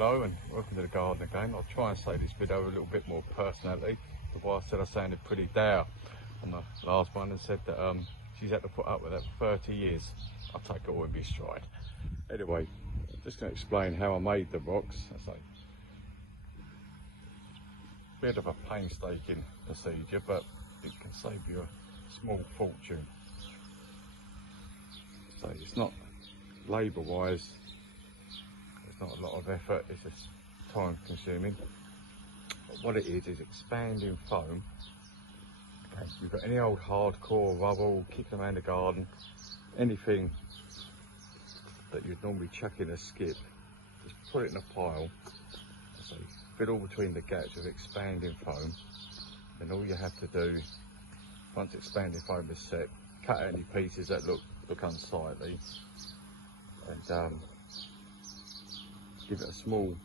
Hello and welcome to the garden again. I'll try and say this video with a little bit more personality. The wife said I sounded pretty dour on the last one and said that she's had to put up with that for 30 years. I'll take it all in my stride. Anyway, just going to explain how I made the rocks. It's a bit of a painstaking procedure, but it can save you a small fortune. So it's not labour wise, it's not a lot of effort, it's just time consuming. But what it is expanding foam. Okay, if you've got any old hardcore rubble, kicking around the garden, anything that you'd normally chuck in a skip, just put it in a pile. So fill all between the gaps with expanding foam. Then all you have to do, once expanding foam is set, cut out any pieces that look unsightly, and give it a small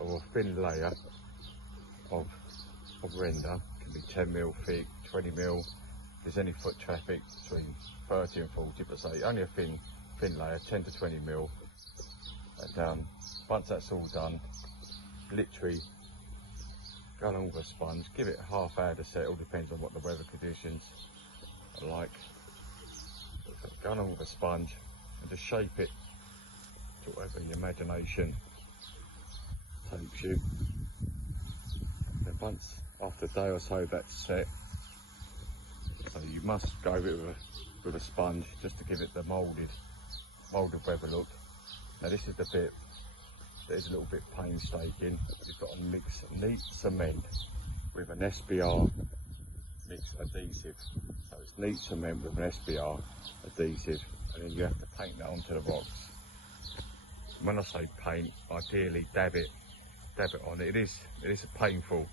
or a thin layer of render. It can be 10mm thick, 20mm. If there's any foot traffic, between 30 and 40, but say only a thin layer, 10 to 20mm. And once that's all done, literally go along with a sponge, give it a half hour to settle, depends on what the weather conditions are like. Go along with a sponge and just shape it to whatever your imagination takes you. Then once, after a day or so, that's set. So you must go over it with a sponge just to give it the moulded weather look. Now this is the bit that is a little bit painstaking. You've got to mix neat cement with an SBR mixed adhesive. So it's neat cement with an SBR adhesive, and then you have to paint that onto the rocks. When I say paint, ideally dab it on. It is a painful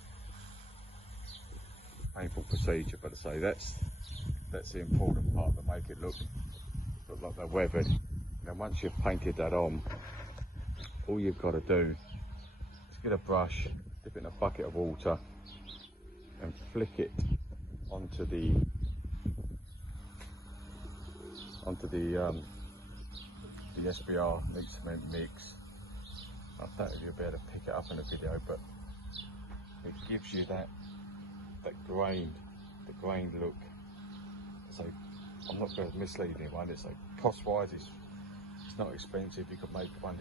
procedure, but I say that's the important part, to make it look like they're weathered. Now once you've painted that on, all you've got to do is get a brush, dip it in a bucket of water and flick it onto the SBR neat cement mix. I don't know if you'll be able to pick it up in a video, but it gives you that grained look. So I'm not going to mislead anyone. It's like cost wise, it's not expensive. You can make one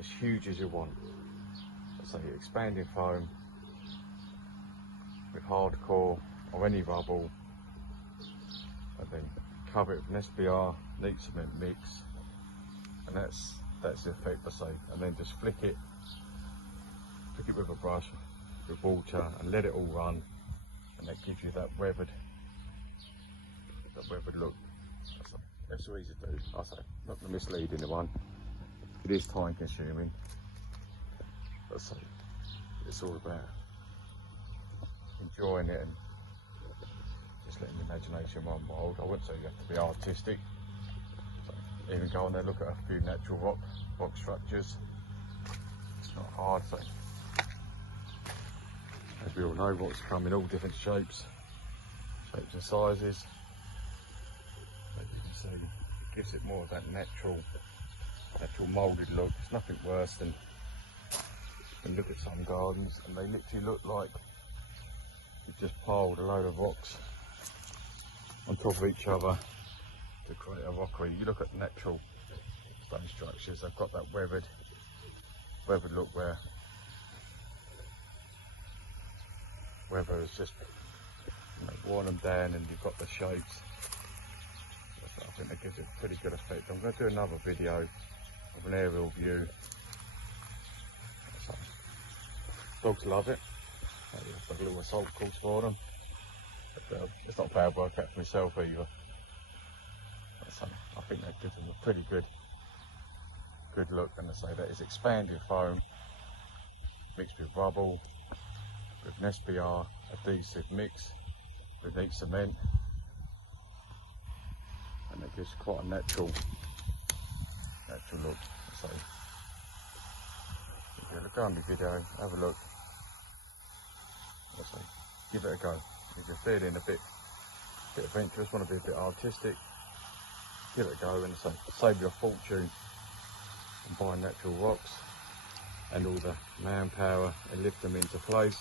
as huge as you want. So expanding foam with hardcore or any rubble, and then cover it with an SBR neat cement mix, and that's the effect, I say. And then just flick it with a brush with water and let it all run, and that gives you that weathered look. That's so easy to do. I say, not to mislead anyone. It is time consuming, but I say it's all about enjoying it and just letting the imagination run wild. I wouldn't say you have to be artistic. So even go on there, look at a few natural rock structures. It's not hard. So as we all know, rocks come in all different shapes and sizes. But you can see it gives it more of that natural moulded look. It's nothing worse than look at some gardens and they literally look like you've just piled a load of rocks on top of each other to create a rockery. You look at natural stone structures, they've got that weathered look where weather has just worn them down and you've got the shapes. So I think that gives it a pretty good effect. I'm going to do another video of an aerial view. So, dogs love it. I've got a little assault course for them. But, it's not bad work out for myself either. So I think that gives them a pretty good look. And I say that is expanded foam mixed with rubble with an SBR adhesive mix with neat cement, and it gives quite a natural look. So if you look on the video, have a look. So give it a go. If you're feeling a bit adventurous, want to be a bit artistic, give it a go, and save you a fortune and buying natural rocks. and all the manpower and lift them into place.